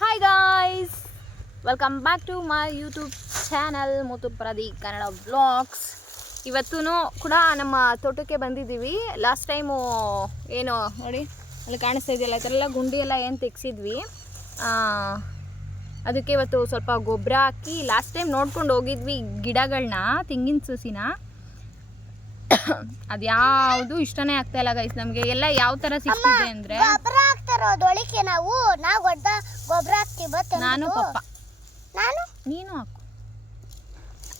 Hi guys, welcome back to my YouTube channel Muttu Pradeep Kannada vlogs. ಇವತ್ತೂ ಕೂಡ ನಮ್ಮ ತೋಟಕ್ಕೆ ಬಂದಿದ್ದೀವಿ. ಲಾಸ್ಟ್ ಟೈಮು ಏನು ನೋಡಿ ಅಲ್ಲಿ ಕಾಣಿಸ್ತಾ ಇದೆಯಲ್ಲ, ಇದೆಲ್ಲ ಗುಂಡಿ ಎಲ್ಲ ಏನು ತೆಗ್ಸಿದ್ವಿ, ಅದಕ್ಕೆ ಇವತ್ತು ಸ್ವಲ್ಪ ಗೊಬ್ಬರ ಹಾಕಿ ಲಾಸ್ಟ್ ಟೈಮ್ ನೋಡ್ಕೊಂಡು ಹೋಗಿದ್ವಿ ಗಿಡಗಳನ್ನ, ತೆಂಗಿನ ಸಸಿನ. ಅದು ಯಾವುದು ಇಷ್ಟನೇ ಆಗ್ತಾ ಇಲ್ಲ ಗೈಸ್ ನಮಗೆ. ಎಲ್ಲ ಯಾವ ಥರ ಸಿಗ್ತಿದೆ ಅಂದರೆ ನಾನು ಪಪ್ಪ ನೀನು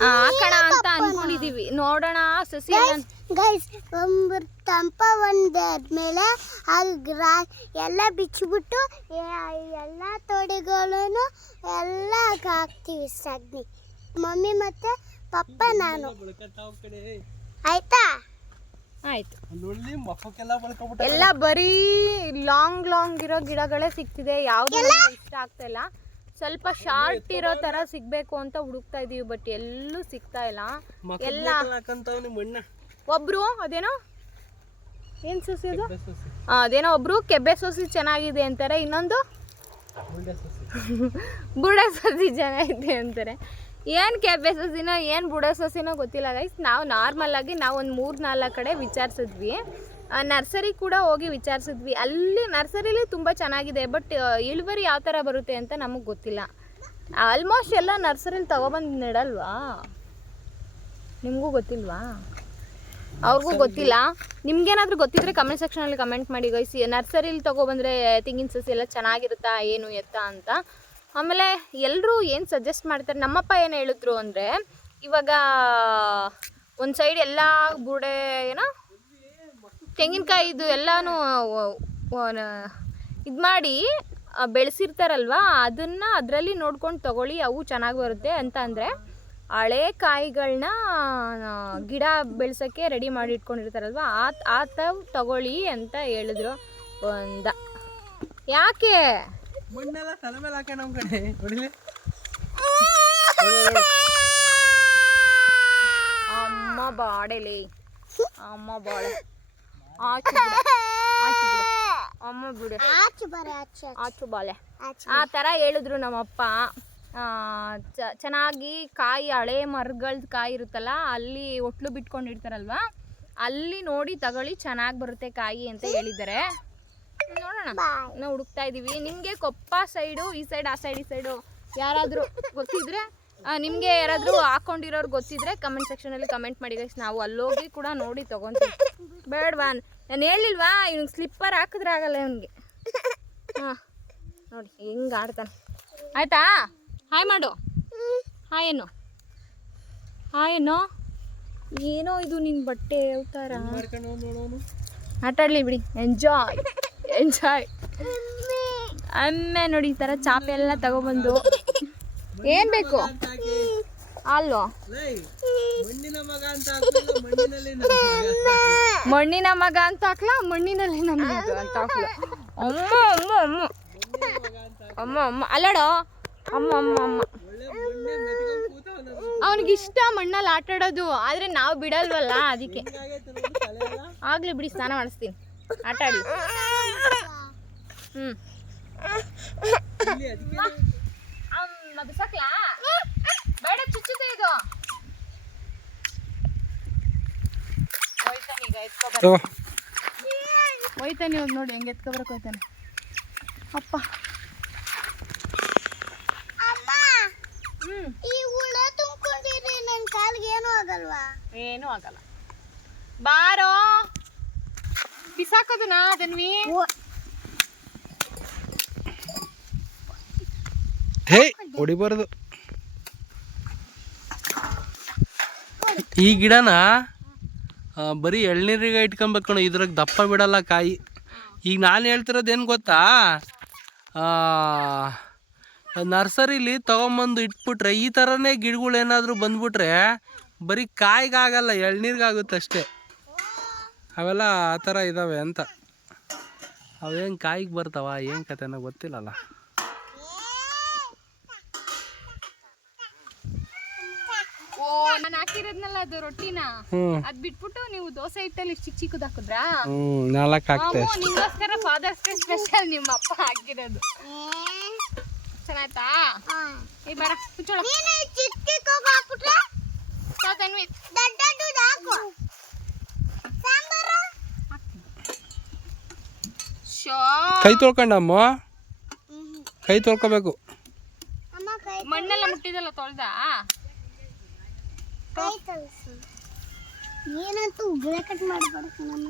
ಹಾಕೋಣ ಅಂತ ಅನ್ಕೊಂಡಿದೀವಿ. ನೋಡೋಣ ಸಸಿ ತಂಪ ಒಂದಾದ್ಮೇಲೆ ಎಲ್ಲ ಬಿಚ್ಚಿಬಿಟ್ಟು ಎಲ್ಲ ತೊಡೆಗಳನ್ನು ಎಲ್ಲ ಹಾಕ್ತೀವಿ ಸಗಣಿ. ಮಮ್ಮಿ ಮತ್ತೆ ಪಪ್ಪ ನಾನು. ಆಯ್ತಾ? ಆಯ್ತು. ಎಲ್ಲ ಬರೀ ಲಾಂಗ್ ಇರೋ ಗಿಡಗಳೇ ಸಿಗ್ತಿದೆ. ಯಾವ್ದು ಇಷ್ಟ ಆಗ್ತಾ ಇಲ್ಲ. ಸ್ವಲ್ಪ ಶಾರ್ಟ್ ಇರೋ ತರ ಸಿಗ್ಬೇಕು ಅಂತ ಹುಡುಕ್ತಾ ಇದೀವಿ, ಬಟ್ ಎಲ್ಲೂ ಸಿಗ್ತಾ ಇಲ್ಲ. ಎಲ್ಲ ಒಬ್ರು ಅದೇನೋ ಏನ್ ಸಸಿ ಅದು, ಅದೇನೋ ಒಬ್ರು ಕೆಬ್ಬೆ ಸಸಿ ಚೆನ್ನಾಗಿದೆ ಅಂತಾರೆ, ಇನ್ನೊಂದು ಬುಡ ಸಸಿ ಚೆನ್ನಾಗಿದೆ ಅಂತಾರೆ. ಏನು ಕೆಬ್ಬೆ ಸಸಿನೋ ಏನು ಬುಡ ಸಸಿನೋ ಗೊತ್ತಿಲ್ಲ ಗೈಸ್. ನಾವು ನಾರ್ಮಲ್ ಆಗಿ ನಾವು ಒಂದು 3-4 ಕಡೆ ವಿಚಾರಿಸಿದ್ವಿ, ನರ್ಸರಿ ಕೂಡ ಹೋಗಿ ವಿಚಾರಿಸಿದ್ವಿ. ಅಲ್ಲಿ ನರ್ಸರಿಲಿ ತುಂಬ ಚೆನ್ನಾಗಿದೆ, ಬಟ್ ಇಳುವರಿ ಯಾವ ಥರ ಬರುತ್ತೆ ಅಂತ ನಮಗೆ ಗೊತ್ತಿಲ್ಲ. ಆಲ್ಮೋಸ್ಟ್ ಎಲ್ಲ ನರ್ಸರಿಲಿ ತೊಗೊಬಂದು ನೆಡಲ್ವಾ? ನಿಮಗೂ ಗೊತ್ತಿಲ್ವಾ? ಅವ್ರಿಗೂ ಗೊತ್ತಿಲ್ಲ. ನಿಮ್ಗೇನಾದರೂ ಗೊತ್ತಿದ್ರೆ ಕಮೆಂಟ್ ಸೆಕ್ಷನಲ್ಲಿ ಕಮೆಂಟ್ ಮಾಡಿ ಗೈಸ್. ನರ್ಸರಿಲಿ ತೊಗೊಬಂದರೆ ತೆಂಗಿನ ಸಸಿ ಎಲ್ಲ ಚೆನ್ನಾಗಿರುತ್ತಾ ಏನು ಎತ್ತ ಅಂತ. ಆಮೇಲೆ ಎಲ್ಲರೂ ಏನು ಸಜೆಸ್ಟ್ ಮಾಡ್ತಾರೆ, ನಮ್ಮಪ್ಪ ಏನು ಹೇಳಿದ್ರು ಅಂದರೆ, ಇವಾಗ ಒಂದು ಸೈಡ್ ಎಲ್ಲ ಬುಡೆ ಏನೋ ತೆಂಗಿನಕಾಯಿ ಇದು ಎಲ್ಲನೂ ಇದು ಮಾಡಿ ಬೆಳೆಸಿರ್ತಾರಲ್ವ, ಅದನ್ನು ಅದರಲ್ಲಿ ನೋಡ್ಕೊಂಡು ತೊಗೊಳ್ಳಿ, ಅವು ಚೆನ್ನಾಗಿ ಬರುತ್ತೆ ಅಂತ. ಅಂದರೆ ಹಳೆ ಕಾಯಿಗಳನ್ನ ಗಿಡ ಬೆಳೆಸೋಕ್ಕೆ ರೆಡಿ ಮಾಡಿ ಇಟ್ಕೊಂಡಿರ್ತಾರಲ್ವ, ಆ ಥರ ತೊಗೊಳ್ಳಿ ಅಂತ ಹೇಳಿದ್ರು. ಯಾಕೆ ಮಣ್ಣೆಲ್ಲ ತಲೆ ಮೇಲೆ ಹಾಕಿ ನಮ್ಮ ಕಡೆ ಹೊಡಿಲಿ. ಅಮ್ಮ ಬಾಡೆಲಿ ಅಮ್ಮ ಬಾಳೆ ಅಮ್ಮ ಬಿಡು ಆಚು ಬಾಳೆ ಆ ಥರ ಹೇಳಿದ್ರು ನಮ್ಮಪ್ಪ. ಚೆನ್ನಾಗಿ ಕಾಯಿ ಹಳೆ ಮರಗಳ್ ಕಾಯಿ ಇರುತ್ತಲ್ಲ, ಅಲ್ಲಿ ಒಟ್ಲು ಬಿಟ್ಕೊಂಡಿರ್ತಾರಲ್ವ, ಅಲ್ಲಿ ನೋಡಿ ತಗೊಳ್ಳಿ, ಚೆನ್ನಾಗಿ ಬರುತ್ತೆ ಕಾಯಿ ಅಂತ ಹೇಳಿದ್ದಾರೆ. ನೋಡೋಣ, ನಾವು ಹುಡುಕ್ತಾ ಇದ್ದೀವಿ. ನಿಮಗೆ ಕೊಪ್ಪ ಸೈಡು, ಈ ಸೈಡ್, ಆ ಸೈಡ್, ಈ ಸೈಡು ಯಾರಾದರೂ ಗೊತ್ತಿದ್ರೆ, ನಿಮಗೆ ಯಾರಾದರೂ ಹಾಕೊಂಡಿರೋರು ಗೊತ್ತಿದ್ರೆ ಕಮೆಂಟ್ ಸೆಕ್ಷನಲ್ಲಿ ಕಮೆಂಟ್ ಮಾಡಿ ಗೈಸ್. ನಾವು ಅಲ್ಲೋಗಿ ಕೂಡ ನೋಡಿ ತೊಗೊತೀವಿ. ಬೇಡವಾ? ನಾನು ಹೇಳಿಲ್ವಾ ಇವ್ನಿಗೆ ಸ್ಲಿಪ್ಪರ್ ಹಾಕಿದ್ರೆ ಆಗಲ್ಲ ಇವನಿಗೆ. ಹಾಂ ನೋಡಿ ಹೆಂಗೆ ಆಡ್ತಾನೆ. ಆಯಿತಾ? ಹಾಯ್ ಮಾಡು. ಹಾಯೇನು ಹಾಯೇನು ಏನೋ ಇದು ನಿನ್ನ ಬಟ್ಟೆ ಅವತಾರ. ಆಟಾಡಲಿ ಬಿಡಿ, ಎಂಜಾಯ್. ಅಮ್ಮೆ ನೋಡಿ ಈ ಥರ ಚಾಪೆ ಎಲ್ಲ ತಗೊಬಂದು. ಏನು ಬೇಕು ಅಲ್ವೋ? ಮಣ್ಣಿನ ಮಗ ಅಂತ ಹಾಕ್ಲಾ, ಮಣ್ಣಿನಲ್ಲಿ ನನ್ನ ಮಗ ಅಂತ ಹಾಕ್ಲಾ? ಅಮ್ಮ ಅಮ್ಮ ಅಮ್ಮ ಅಮ್ಮ ಅಮ್ಮ ಅಲ್ಲಡೋ, ಅಮ್ಮ ಅಮ್ಮ ಅಮ್ಮ. ಅವನಿಗಿಷ್ಟ ಮಣ್ಣಲ್ಲಿ ಆಟಾಡೋದು, ಆದರೆ ನಾವು ಬಿಡಲ್ವಲ್ಲ, ಅದಕ್ಕೆ. ಆಗಲಿ ಬಿಡಿ, ಸ್ನಾನ ಮಾಡಿಸ್ತೀನಿ, ಆಟಾಡಿ. ಬಿಸಾಕ್ಲಾ? ಬೇಡ, ಚುಚ್ಚುತ್ತೆ ಇದು. ಹೋಯ್ತಾನೆ ಇವಾಗ ನೋಡಿ ಹೆಂಗೆ ಎತ್ಕೊಬರಕ್ಕೆ ಹೋಯ್ತಾನೆ. ಅಪ್ಪ ಏನೂ ಆಗಲ್ಲ. ಬಾರೋ ಬಿಸಾಕೋದನ ಅದನ್ವಿ. ಹೇ ಹೊಡಿಬಾರ್ದು. ಈ ಗಿಡನ ಬರೀ ಎಳ್ನೀರಿಗೆ ಇಟ್ಕೊಬೇಕು, ಇದ್ರಾಗ ದಪ್ಪ ಬಿಡಲ್ಲ ಕಾಯಿ. ಈಗ ನಾನು ಹೇಳ್ತಿರೋದು ಏನು ಗೊತ್ತಾ, ನರ್ಸರಿಲಿ ತೊಗೊಂಬಂದು ಇಟ್ಬಿಟ್ರೆ, ಈ ಥರನೇ ಗಿಡಗಳು ಏನಾದರೂ ಬಂದ್ಬಿಟ್ರೆ ಬರೀ ಕಾಯಿಗಾಗಲ್ಲ, ಎಳ್ನೀರಿಗಾಗುತ್ತೆ ಅಷ್ಟೇ. ಅವೆಲ್ಲ ಆ ಥರ ಇದ್ದಾವೆ ಅಂತ. ಅವೇನು ಕಾಯಿಗೆ ಬರ್ತಾವ, ಏನು ಕತೆನೋ ಗೊತ್ತಿಲ್ಲಲ್ಲ. ನಾನು ಹಾಕಿರೋದ್ನಲ್ಲ ಅದು ರೊಟ್ಟಿನ, ಅದ್ ಬಿಟ್ಬಿಟ್ಟು ನೀವು ದೋಸೆ ಹಿಟ್ಟಲ್ಲಿ ಚಿಕ್ಕ ಚಿಕ್ಕದ್ ಹಾಕಿದ್ರಾ? 4 ಹಾಕ್ತೆ. ನಿಮ್ಗೋಸ್ಕರ ಫಾದರ್ಸ್ ಡೇ ಸ್ಪೆಷಲ್ ನಿಮ್ಮ ಅಪ್ಪ ಹಾಕಿರೋದು. ಚೆನ್ನಾಯ್ತಾ ಹಾ ಈ ಬರ ಕುಚ್ಚೋಳ ನೀನು ಚಿಕ್ಕ ಹಾಕ್ಬಿಟ್ರೆ ತನ್ವಿ ದೊಡ್ಡದು ಹಾಕು ಸಾಂಬಾರು ಶೋ ಕೈ ತೊಳ್ಕೊಂಡಮ್ಮ ಕೈ ತೊಳ್ಕೊಬೇಕು. ಅಮ್ಮ ಕೈ ಮಣ್ಣೆಲ್ಲ ಮುಟ್ಟಿದಲ್ಲ ತೊಳ್ದ ಕೈ ತೋರಿಸು ಏನಂತೂ ಉಗುಳ ಕಟ್ ಮಾಡಬಾರ್ದು ನಮ್ಮ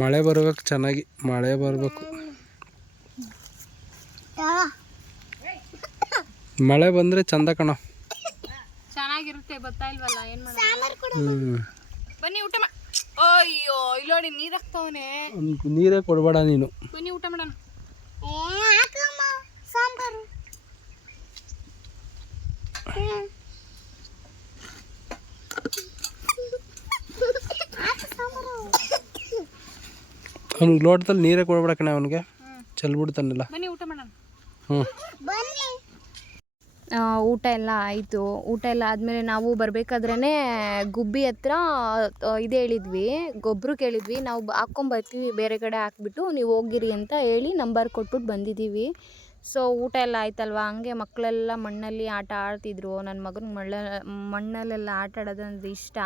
ಮಳೆ ಬರ್ಬೇಕು, ಚೆನ್ನಾಗಿ ಮಳೆ ಬರ್ಬೇಕು. ಮಳೆ ಬಂದ್ರೆ ಚಂದ ಕಣ. ಚೆನ್ನಾಗಿರುತ್ತೆ ಗೊತ್ತಾ ಇಲ್ವಲ್ಲ ಏನ್ ಮಾಡೋದು. ಸಾಂಬಾರು ಕೊಡು ಬನ್ನಿ ಊಟ ಮಾಡಿ. ಅಯ್ಯೋ ಇಲ್ಲಿ ನೋಡಿ ನೀರ್ ಹಾಕ್ತವನೆ. ನೀರೇ ಕೊಡ್ಬೇಡ ನೀನು. ಬನ್ನಿ ಊಟ ಮಾಡೋಣ. ಹಾಕಮ್ಮ ಸಾಂಬಾರು ಅವ್ನಿಗೆ ಲೋಟದಲ್ಲಿ ನೀರೇ ಕೊಡ್ಬೇಡ ಕಣ, ಅವನಿಗೆ ಚೆಲ್ಬಿಡ್ತಾನೆಲ್ಲ. ಬನ್ನಿ ಊಟ ಮಾಡೋಣ. ಬನ್ನಿ. ಊಟ ಎಲ್ಲ ಆಯಿತು. ಊಟ ಎಲ್ಲ ಆದಮೇಲೆ ನಾವು ಬರಬೇಕಾದ್ರೇ ಗುಬ್ಬಿ ಹತ್ರ ಇದು ಹೇಳಿದ್ವಿ, ಗೊಬ್ಬರ ಕೇಳಿದ್ವಿ. ನಾವು ಹಾಕ್ಕೊಂಬರ್ತೀವಿ ಬೇರೆ ಕಡೆ ಹಾಕ್ಬಿಟ್ಟು ನೀವು ಹೋಗಿರಿ ಅಂತ ಹೇಳಿ ನಂಬರ್ ಕೊಟ್ಬಿಟ್ಟು ಬಂದಿದ್ದೀವಿ. ಸೊ ಊಟ ಎಲ್ಲ ಆಯ್ತಲ್ವ, ಹಂಗೆ ಮಕ್ಕಳೆಲ್ಲ ಮಣ್ಣಲ್ಲಿ ಆಟ ಆಡ್ತಿದ್ರು. ನನ್ನ ಮಗನಿಗೆ ಮಣ್ಣಲ್ಲೆಲ್ಲ ಆಟ ಆಡೋದಂದ್ರೆ ಇಷ್ಟ.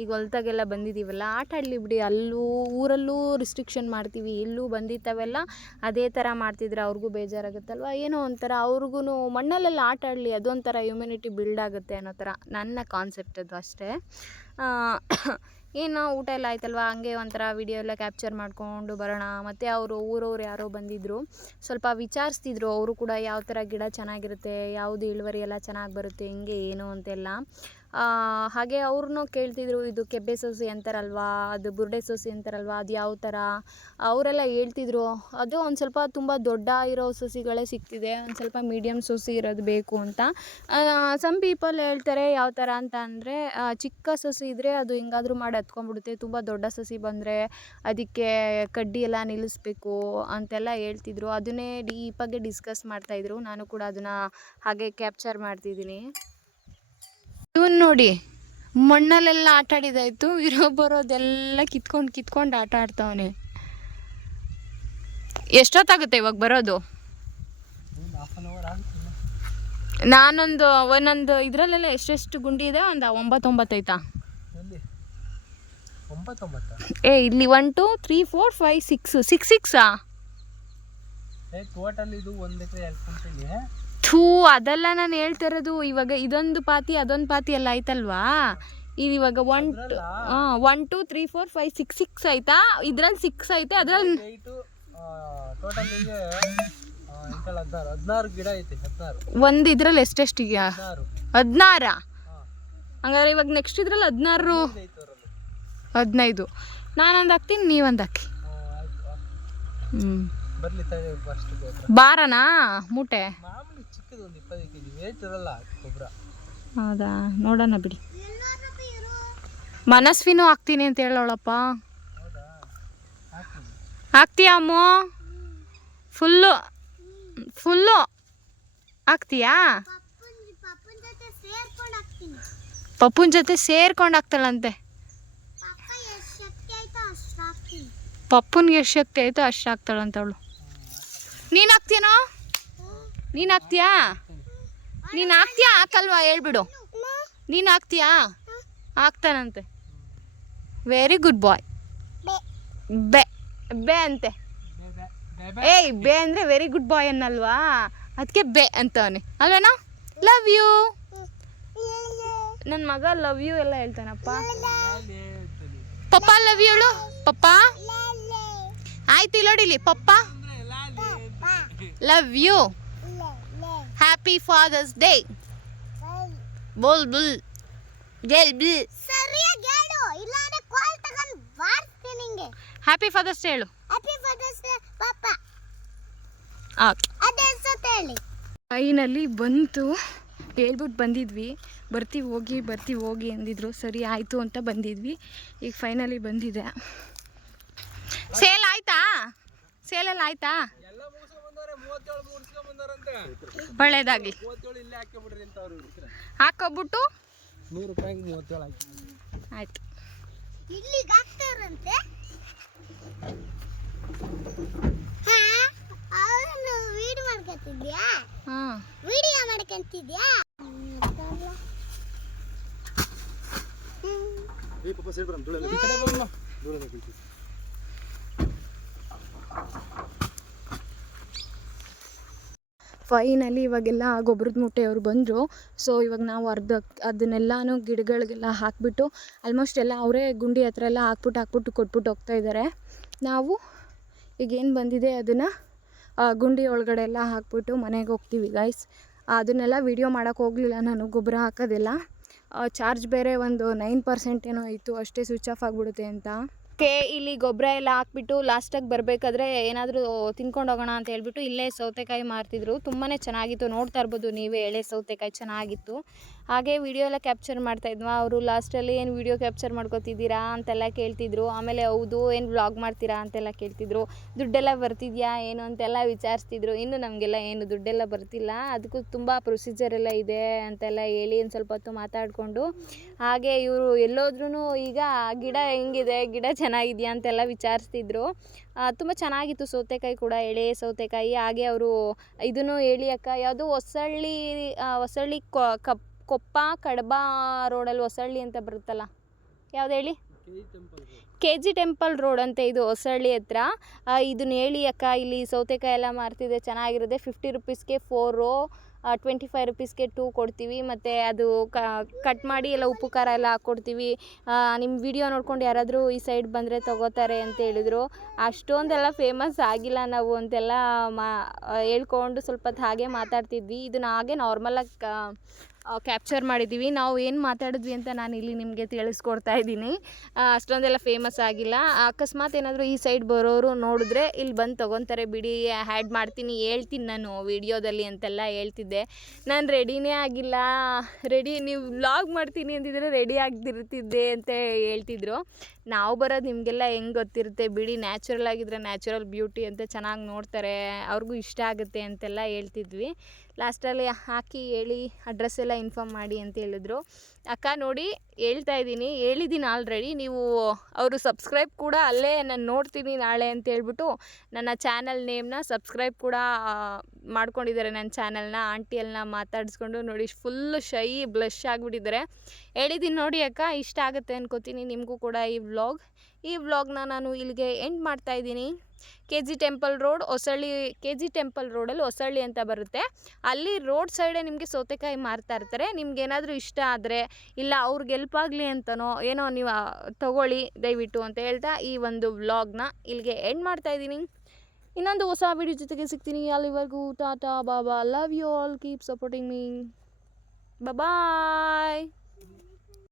ಈಗ ಹೊಲ್ದಾಗೆಲ್ಲ ಬಂದಿದ್ದೀವಲ್ಲ, ಆಟ ಆಡಲಿ ಬಿಡಿ. ಅಲ್ಲೂ ಊರಲ್ಲೂ ರಿಸ್ಟ್ರಿಕ್ಷನ್ ಮಾಡ್ತೀವಿ, ಇಲ್ಲೂ ಬಂದಿದ್ದಾವೆಲ್ಲ ಅದೇ ಥರ ಮಾಡ್ತಿದ್ರೆ ಅವ್ರಿಗೂ ಬೇಜಾರಾಗುತ್ತಲ್ವ. ಏನೋ ಒಂಥರ ಅವ್ರಿಗೂ ಮಣ್ಣಲ್ಲೆಲ್ಲ ಆಟ ಆಡಲಿ, ಅದೊಂಥರ ಹ್ಯುಮಿನಿಟಿ ಬಿಲ್ಡ್ ಆಗುತ್ತೆ ಅನ್ನೋ ಥರ ನನ್ನ ಕಾನ್ಸೆಪ್ಟ್ ಅದು ಅಷ್ಟೇ. ಏನು ಊಟ ಎಲ್ಲ ಆಯ್ತಲ್ವ, ಹಂಗೆ ಒಂಥರ ವಿಡಿಯೋ ಎಲ್ಲ ಕ್ಯಾಪ್ಚರ್ ಮಾಡಿಕೊಂಡು ಬರೋಣ. ಮತ್ತು ಊರವ್ರು ಯಾರೋ ಬಂದಿದ್ದರು, ಸ್ವಲ್ಪ ವಿಚಾರಿಸ್ತಿದ್ರು ಅವರು ಕೂಡ ಯಾವ ಥರ ಗಿಡ ಚೆನ್ನಾಗಿರುತ್ತೆ, ಯಾವುದು ಇಳುವರಿ ಎಲ್ಲ ಚೆನ್ನಾಗಿ ಬರುತ್ತೆ, ಹಿಂಗೆ ಏನು ಅಂತೆಲ್ಲ. ಹಾಗೆ ಅವ್ರನ್ನೂ ಕೇಳ್ತಿದ್ರು, ಇದು ಕೆಬ್ಬೆ ಸೊಸೆ ಅಂತಾರಲ್ವಾ, ಅದು ಬುರ್ಡೆ ಸೊಸೆ ಅಂತಾರಲ್ವಾ, ಅದು ಯಾವ ಥರ ಅವರೆಲ್ಲ ಹೇಳ್ತಿದ್ರು. ಅದು ಒಂದು ಸ್ವಲ್ಪ ತುಂಬ ದೊಡ್ಡ ಇರೋ ಸೊಸೆಗಳೇ ಸಿಗ್ತಿದೆ, ಒಂದು ಸ್ವಲ್ಪ ಮೀಡಿಯಮ್ ಸೊಸೆ ಇರೋದು ಬೇಕು ಅಂತ. ಸಮ್ ಪೀಪಲ್ ಹೇಳ್ತಾರೆ ಯಾವ ಥರ ಅಂತ ಅಂದರೆ, ಚಿಕ್ಕ ಸೊಸೆ ಇದ್ದರೆ ಅದು ಹೆಂಗಾದ್ರೂ ಮಾಡಿ ಹತ್ಕೊಂಡ್ಬಿಡುತ್ತೆ, ತುಂಬ ದೊಡ್ಡ ಸೊಸೆ ಬಂದರೆ ಅದಕ್ಕೆ ಕಡ್ಡಿ ಎಲ್ಲ ನಿಲ್ಲಿಸ್ಬೇಕು ಅಂತೆಲ್ಲ ಹೇಳ್ತಿದ್ರು. ಅದನ್ನೇ ಡೀಪಾಗಿ ಡಿಸ್ಕಸ್ ಮಾಡ್ತಾಯಿದ್ರು. ನಾನು ಕೂಡ ಅದನ್ನು ಹಾಗೆ ಕ್ಯಾಪ್ಚರ್ ಮಾಡ್ತಿದ್ದೀನಿ. ಇವನು ನೋಡಿ ಮಣ್ಣಲ್ಲೆಲ್ಲ ಆಟ ಆಡಿದಾಯ್ತು, ಇರೋ ಬರೋದೆಲ್ಲ ಕಿತ್ಕೊಂಡು ಆಟ ಆಡ್ತಾವನೆ. ಎಷ್ಟೊತ್ತಾಗುತ್ತೆ ಇವಾಗ ಬರೋದು? ನಾನೊಂದು ಒಂದೊಂದು ಇದರಲ್ಲೆಲ್ಲ ಎಷ್ಟೆಷ್ಟು ಗುಂಡಿ ಇದೆ, ಒಂದು 9 ಐತಾ? ಇಲ್ಲಿ 1 2 3 4 5 6 6 ಥೂ, ಅದೆಲ್ಲ ನಾನು ಹೇಳ್ತಾ ಇರೋದು. ಇವಾಗ ಇದೊಂದು ಪಾತಿ ಅದೊಂದು ಪಾತಿ ಎಲ್ಲ ಆಯ್ತಲ್ವಾ, ಇವಾಗ 1 2 3 4 5 6 ಆಯ್ತಾ? ಇದ್ರಲ್ಲಿ 6 ಐತೆ, ಅದ್ರಲ್ಲಿ ಒಂದು ಇದ್ರಲ್ಲಿ ಎಷ್ಟೆಷ್ಟಿಗೆ? 16. ಹಂಗಾರೆ ಇವಾಗ ನೆಕ್ಸ್ಟ್ ಇದ್ರಲ್ಲಿ 15. ನಾನೊಂದು ಹಾಕ್ತೀನಿ, ನೀವೊಂದು ಹಾಕಿ. ಬಾರನಾ ಮೂಟೆ? ಹೌದಾ, ನೋಡೋಣ ಬಿಡಿ. ಮನಸ್ವಿನೂ ಹಾಕ್ತೀನಿ ಅಂತ ಹೇಳೋಳಪ್ಪ. ಹಾಕ್ತೀಯಾ ಅಮ್ಮು? ಫುಲ್ಲು ಹಾಕ್ತೀಯಾ? ಪಪ್ಪನ ಜೊತೆ ಸೇರ್ಕೊಂಡು ಹಾಕ್ತಾಳಂತೆ. ಪಪ್ಪನಿಗೆ ಎಷ್ಟು ಶಕ್ತಿ ಆಯಿತು ಅಷ್ಟು ಹಾಕ್ತಾಳಂತ ಅವಳು. ನೀನು ಹಾಕ್ತೀಯನೋ? ನೀನು ಹಾಕ್ತೀಯಾ? ಹಾಕಲ್ವಾ ಹೇಳ್ಬಿಡು. ನೀನು ಹಾಕ್ತೀಯಾ? ಹಾಕ್ತಾನಂತೆ. ವೆರಿ ಗುಡ್ ಬಾಯ್. ಬೆ ಅಂತೆ. ಏಯ್, ಬೆ ಅಂದರೆ ವೆರಿ ಗುಡ್ ಬಾಯ್ ಅನ್ನಲ್ವಾ, ಅದಕ್ಕೆ ಬೆ ಅಂತವನೆ ಅಲ್ವೇನೋ. Love you. ನನ್ನ ಮಗ ಲವ್ ಯು ಎಲ್ಲ ಹೇಳ್ತಾನಪ್ಪ. ಪಪ್ಪ ಲವ್ ಯು ಹೇಳು. ಪಪ್ಪ ಆಯ್ತು, ಇಲ್ಲೋಡಿಲಿ. Papa love you. Happy father's day. ಬೋಲ್ ಬುಲ್ ಜೈ ಬಿಲ್. ಸರಿಯಾಗಿ ಹೇಳು, ಇಲ್ಲ ಅಂದ್ರೆ ಕಾಲ್ ತಗೊಂಡು ಬಾರ್ಸ್ತೀನಿ ನಿಂಗೆ. ಹ್ಯಾಪಿ ಫಾದರ್ಸ್ ಡೇ ಹೇಳು. ಹ್ಯಾಪಿ ಫಾದರ್ಸ್ ಡೇ ಪಾಪ. ಓಕೆ, ಅದೇ ಸತ ಹೇಳಿ. ಫೈನಲಿ ಬಂತು, ಹೇಳ್ಬಿಟ್ಟು ಬಂದಿದ್ವಿ. ಬರ್ತೀವಿ ಹೋಗಿ ಅಂದಿದ್ರು. ಸರಿ ಆಯಿತು ಅಂತ ಬಂದಿದ್ವಿ. ಈಗ ಫೈನಲಿ ಬಂದಿದೆ. ಸೇಲ್ ಆಯ್ತಾ? ಸೇಲೆಲ್ಲ ಆಯ್ತಾ? ಒಳ್ಳೇದಾಗಲಿ. ಹಾಕೋಬಿಟ್ಟು 100 ರೂಪಾಯಿಗೆ 37 ಹಾಕಿ. ಆಯ್ತು. ಇಲ್ಲಿಗೆ ಹಾಕ್ತಾರಂತೆ. ಮಾಡ್ಕೊಂತಿದ್ಯಾ ಹಾಂ ವಿಡಿಯೋ ಮಾಡ್ಕೊಂತಿದ್ಯಾ ಫೈನಲಿ ಇವಾಗೆಲ್ಲ ಗೊಬ್ಬರದ ಮೂಟೆಯವರು ಬಂದರು. ಸೊ ಇವಾಗ ನಾವು ಅದನ್ನೆಲ್ಲನೂ ಗಿಡಗಳಿಗೆಲ್ಲ ಹಾಕಿಬಿಟ್ಟು ಆಲ್ಮೋಸ್ಟ್ ಎಲ್ಲ ಅವರೇ ಗುಂಡಿ ಹತ್ರ ಎಲ್ಲ ಹಾಕ್ಬಿಟ್ಟು ಕೊಟ್ಬಿಟ್ಟು ಹೋಗ್ತಾ ಇದ್ದಾರೆ. ನಾವು ಈಗ ಏನು ಬಂದಿದೆ ಅದನ್ನು ಗುಂಡಿ ಒಳಗಡೆ ಎಲ್ಲ ಹಾಕ್ಬಿಟ್ಟು ಮನೆಗೆ ಹೋಗ್ತೀವಿ ಗೈಸ್. ಅದನ್ನೆಲ್ಲ ವೀಡಿಯೋ ಮಾಡೋಕ್ಕೆ ಹೋಗಲಿಲ್ಲ ನಾನು, ಗೊಬ್ಬರ ಹಾಕೋದೆಲ್ಲ. ಚಾರ್ಜ್ ಬೇರೆ ಒಂದು 9% ಏನೋ ಇತ್ತು, ಅಷ್ಟೇ ಸ್ವಿಚ್ ಆಫ್ ಆಗಿಬಿಡುತ್ತೆ ಅಂತ. ಇಲ್ಲಿ ಗೊಬ್ಬರ ಎಲ್ಲ ಹಾಕ್ಬಿಟ್ಟು ಲಾಸ್ಟಾಗಿ ಬರಬೇಕಾದ್ರೆ ಏನಾದರೂ ತಿನ್ಕೊಂಡು ಹೋಗೋಣ ಅಂತ ಹೇಳ್ಬಿಟ್ಟು ಇಲ್ಲೇ ಸೌತೆಕಾಯಿ ಮಾರ್ತಿದ್ರು. ತುಂಬಾ ಚೆನ್ನಾಗಿತ್ತು, ನೋಡ್ತಾ ಇರ್ಬೋದು ನೀವೇ, ಎಳೆ ಸೌತೆಕಾಯಿ ಚೆನ್ನಾಗಿತ್ತು. ಹಾಗೆ ವಿಡಿಯೋ ಎಲ್ಲ ಕ್ಯಾಪ್ಚರ್ ಮಾಡ್ತಾಯಿದ್ವಾ. ಅವರು ಲಾಸ್ಟಲ್ಲಿ ಏನು ವಿಡಿಯೋ ಕ್ಯಾಪ್ಚರ್ ಮಾಡ್ಕೊತಿದ್ದೀರಾ ಅಂತೆಲ್ಲ ಕೇಳ್ತಿದ್ರು. ಆಮೇಲೆ ಹೌದು ಏನು ವ್ಲಾಗ್ ಮಾಡ್ತೀರಾ ಅಂತೆಲ್ಲ ಕೇಳ್ತಿದ್ರು. ದುಡ್ಡೆಲ್ಲ ಬರ್ತಿದ್ಯಾ ಏನು ಅಂತೆಲ್ಲ ವಿಚಾರಿಸ್ತಿದ್ರು. ಇನ್ನು ನಮಗೆಲ್ಲ ಏನು ದುಡ್ಡೆಲ್ಲ ಬರ್ತಿಲ್ಲ, ಅದಕ್ಕೂ ತುಂಬ ಪ್ರೊಸೀಜರ್ ಎಲ್ಲ ಇದೆ ಅಂತೆಲ್ಲ ಹೇಳಿ ಒಂದು ಸ್ವಲ್ಪ ಹೊತ್ತು ಮಾತಾಡಿಕೊಂಡು, ಹಾಗೆ ಇವರು ಎಲ್ಲೋದ್ರೂ ಈಗ ಗಿಡ ಹೆಂಗಿದೆ, ಗಿಡ ಚೆನ್ನಾಗಿದೆಯಾ ಅಂತೆಲ್ಲ ವಿಚಾರಿಸ್ತಿದ್ರು. ತುಂಬ ಚೆನ್ನಾಗಿತ್ತು ಸೌತೆಕಾಯಿ ಕೂಡ, ಎಳೆ ಸೌತೆಕಾಯಿ. ಹಾಗೆ ಅವರು ಇದನ್ನು ಹೇಳಿ ಅಕ್ಕ, ಯಾವುದು ಹೊಸಳ್ಳಿ ಕೊಪ್ಪ ಕಡಬ ರೋಡಲ್ಲಿ ಹೊಸಳ್ಳಿ ಅಂತ ಬರುತ್ತಲ್ಲ, ಯಾವ್ದು ಹೇಳಿ, KG ಟೆಂಪಲ್ ರೋಡ್ ಅಂತ, ಇದು ಹೊಸಳ್ಳಿ ಹತ್ರ. ಇದನ್ನ ಹೇಳಿ ಅಕ್ಕ, ಇಲ್ಲಿ ಸೌತೆಕಾಯಿ ಎಲ್ಲ ಮಾರ್ತಿದೆ, ಚೆನ್ನಾಗಿರುತ್ತೆ. 50 ರುಪೀಸ್ಗೆ 4, 25 ರುಪೀಸ್ಗೆ 2 ಕೊಡ್ತೀವಿ. ಮತ್ತು ಅದು ಕಟ್ ಮಾಡಿ ಎಲ್ಲ ಉಪ್ಪು ಖಾರ ಎಲ್ಲ ಹಾಕ್ಕೊಡ್ತೀವಿ. ನಿಮ್ಮ ವಿಡಿಯೋ ನೋಡ್ಕೊಂಡು ಯಾರಾದರೂ ಈ ಸೈಡ್ ಬಂದರೆ ತೊಗೋತಾರೆ ಅಂತ ಹೇಳಿದರು. ಅಷ್ಟೊಂದೆಲ್ಲ ಫೇಮಸ್ ಆಗಿಲ್ಲ ನಾವು ಅಂತೆಲ್ಲ ಹೇಳ್ಕೊಂಡು ಸ್ವಲ್ಪ ಹೊತ್ತು ಹಾಗೆ ಮಾತಾಡ್ತಿದ್ವಿ. ಇದನ್ನ ಹಾಗೆ ನಾರ್ಮಲಾಗಿ ಕ್ಯಾಪ್ಚರ್ ಮಾಡಿದ್ದೀವಿ. ನಾವು ಏನು ಮಾತಾಡಿದ್ವಿ ಅಂತ ನಾನು ಇಲ್ಲಿ ನಿಮಗೆ ತಿಳಿಸ್ಕೊಡ್ತಾ ಇದ್ದೀನಿ. ಅಷ್ಟೊಂದೆಲ್ಲ ಫೇಮಸ್ ಆಗಿಲ್ಲ. ಅಕಸ್ಮಾತ್ ಏನಾದರೂ ಈ ಸೈಡ್ ಬರೋರು ನೋಡಿದ್ರೆ ಇಲ್ಲಿ ಬಂದು ತೊಗೊತಾರೆ ಬಿಡಿ, ಹ್ಯಾಡ್ ಮಾಡ್ತೀನಿ, ಹೇಳ್ತೀನಿ ನಾನು ವೀಡಿಯೋದಲ್ಲಿ ಅಂತೆಲ್ಲ ಹೇಳ್ತಿದ್ದೆ. ನಾನು ರೆಡಿನೇ ಆಗಿಲ್ಲ, ನೀವು ವ್ಲಾಗ್ ಮಾಡ್ತೀನಿ ಅಂತಿದ್ರೆ ರೆಡಿ ಆಗಿರ್ತಿದ್ದೆ ಅಂತ ಹೇಳ್ತಿದ್ರು. ನಾವು ಬರೋದು ನಿಮಗೆಲ್ಲ ಹೆಂಗೆ ಗೊತ್ತಿರುತ್ತೆ ಬಿಡಿ, ನ್ಯಾಚುರಲ್ ಆಗಿದ್ದರೆ ನ್ಯಾಚುರಲ್ ಬ್ಯೂಟಿ ಅಂತ ಚೆನ್ನಾಗಿ ನೋಡ್ತಾರೆ, ಅವ್ರಿಗೂ ಇಷ್ಟ ಆಗುತ್ತೆ ಅಂತೆಲ್ಲ ಹೇಳ್ತಿದ್ವಿ. ಲಾಸ್ಟಲ್ಲಿ ಹಾಕಿ ಹೇಳಿ ಅಡ್ರೆಸ್ ಎಲ್ಲ ಇನ್ಫಾರ್ಮ್ ಮಾಡಿ ಅಂತ ಹೇಳಿದ್ರು. ಅಕ್ಕ ನೋಡಿ ಹೇಳಿದ್ದೀನಿ ಆಲ್ರೆಡಿ, ನೀವು ಅವರು ಸಬ್ಸ್ಕ್ರೈಬ್ ಕೂಡ ಅಲ್ಲೇ ನಾನು ನೋಡ್ತೀನಿ ನಾಳೆ ಅಂತ ಹೇಳ್ಬಿಟ್ಟು ನನ್ನ ಚಾನಲ್ ನೇಮ್ನ ಸಬ್ಸ್ಕ್ರೈಬ್ ಕೂಡ ಮಾಡ್ಕೊಂಡಿದ್ದಾರೆ. ನನ್ನ ಚಾನಲ್ನ ಆಂಟಿಯಲ್ನ ಮಾತಾಡಿಸ್ಕೊಂಡು ನೋಡಿ ಫುಲ್ಲು ಬ್ಲಷ್ ಆಗಿಬಿಟ್ಟಿದ್ದಾರೆ. ಹೇಳಿದ್ದೀನಿ ನೋಡಿ ಅಕ್ಕ, ಇಷ್ಟ ಆಗುತ್ತೆ ಅನ್ಕೋತೀನಿ ನಿಮಗೂ ಕೂಡ ಈ ವ್ಲಾಗ್ನ ನಾನು ಇಲ್ಲಿಗೆ ಎಂಡ್ ಮಾಡ್ತಾಯಿದ್ದೀನಿ. KG temple road Hosalli, KG temple ರೋಡಲ್ಲಿ ಹೊಸಳ್ಳಿ ಅಂತ ಬರುತ್ತೆ. ಅಲ್ಲಿ ರೋಡ್ ಸೈಡೇ ನಿಮಗೆ ಸೌತೆಕಾಯಿ ಮಾರ್ತಾ ಇರ್ತಾರೆ. ನಿಮ್ಗೇನಾದರೂ ಇಷ್ಟ ಆದರೆ, ಇಲ್ಲ ಅವ್ರಿಗೆ ಹೆಲ್ಪ್ ಆಗಲಿ ಅಂತನೋ ಏನೋ, ನೀವು ತಗೊಳ್ಳಿ ದಯವಿಟ್ಟು ಅಂತ ಹೇಳ್ತಾ ಈ ಒಂದು ವ್ಲಾಗ್ನ ಇಲ್ಲಿಗೆ ಎಂಡ್ ಮಾಡ್ತಾಯಿದ್ದೀನಿ. ಇನ್ನೊಂದು ಹೊಸ ವಿಡಿಯೋ ಜೊತೆಗೆ ಸಿಗ್ತೀನಿ. ಅಲ್ಲಿವರೆಗೂ ಟಾಟಾ ಬಾಬಾ, love you all, keep supporting me, bye.